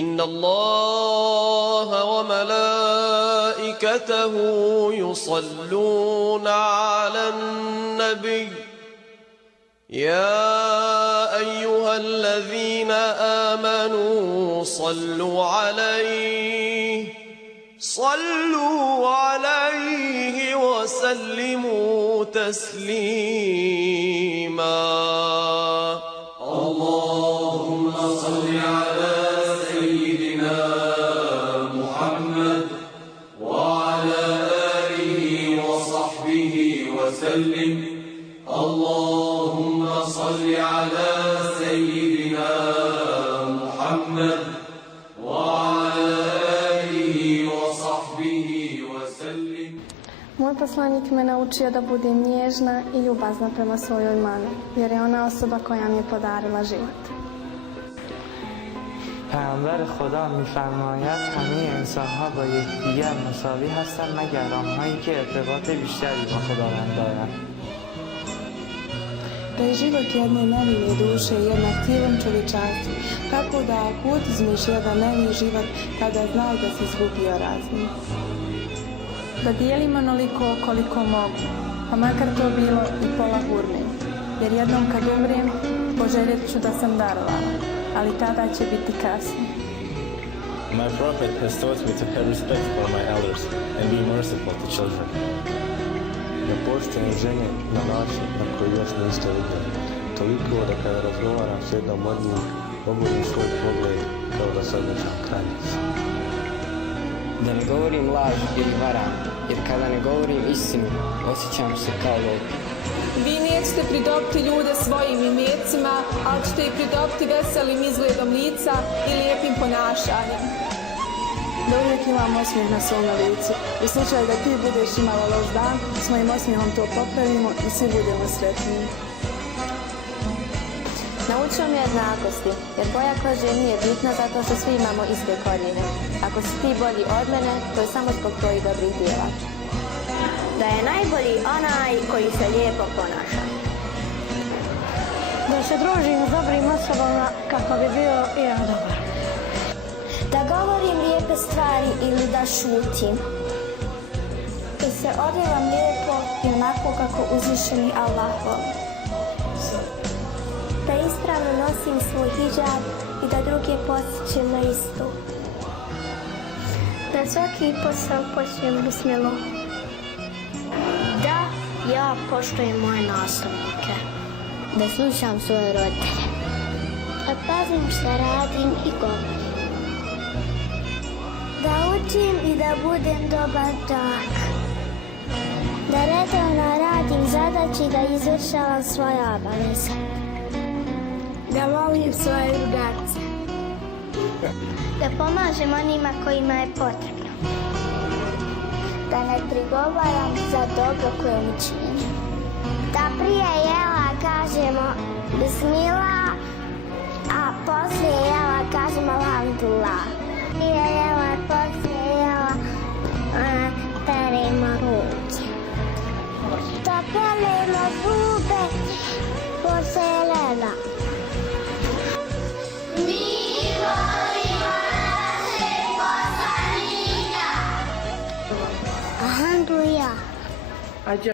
إن الله وملائكته يصلون على النبي يا أيها الذين آمنوا صلوا عليه وسلموا تسليما اللهم صل على سيدنا محمد وعلى آله وصحبه وسلم اللهم صل على سيدنا محمد وعلى آله وصحبه وسلم. Moj poslanik me naučio da budem nježna i ljubazna prema svojoj mami, jer je ona osoba koja mi je podarila život. پیامبر خدا می‌فرماید همه انسان‌ها با یکدیگر مساوی هستند مگر آنهایی که ارتباط بیشتری با خداوند دارند. Da je život jedne nevine duše jednak cijelom čovječanstvu, tako da ako uzmeš jedan nevin život, tada znaj da si izgubio razum. Da dijelim onoliko koliko mogu, pa makar to bilo i pola hurme, jer jednom kad umrijem, poželjet ću da sam darovala, ali tada će biti kasno. My prophet has taught me to have respect for my elders and be merciful to children. Da poštujem žene na način na koji još niste vidjeli. Toliko da kada razgovaram s jednom od njih, obudim svoj pogled kao da sam nečan kraljic. Da ne govorim laž ili varam, jer kada ne govorim istinu, osjećam se kao lud. Vi nećete pridobiti ljude svojim imecima, ali ćete ih pridobiti veselim izgledom lica i lijepim ponašanjem. Da uvijek imam osmijeh na svome licu. U slučaju da ti budeš imala loš dan, s mojim osmijehom to popravimo i svi budemo sretniji. Naučio mi jednakosti, jer boja kože nije bitna zato što svi imamo iste korijene. Ako si ti bolji od mene, to je samo zbog tvojih dobrih djela. Da je najbolji onaj koji se lijepo ponaša. Da se družim s dobrim osobama kako bi bio i ja dobar. Da govorim lijepe stvari ili da šutim. Da se odjevam lijepo i onako kako uzvišeni Allah voli. Da ispravno nosim svoj hidžab i da druge podsjećam na istu. Da svaki posao počnem bismillah. Da ja poštujem moje nastavnike. Da slušam svoje roditelje. Da pazim šta radim i govorim. Da učim i da budem dobar đak. Da redovno radim zadaće i da izvršavam svoje obaveze. Da volim svoje drugarce. Da pomažem onima kojima je potrebno. Da ne prigovaram za dobro koje mi čini. Da prije jela kažemo bismillah, a poslije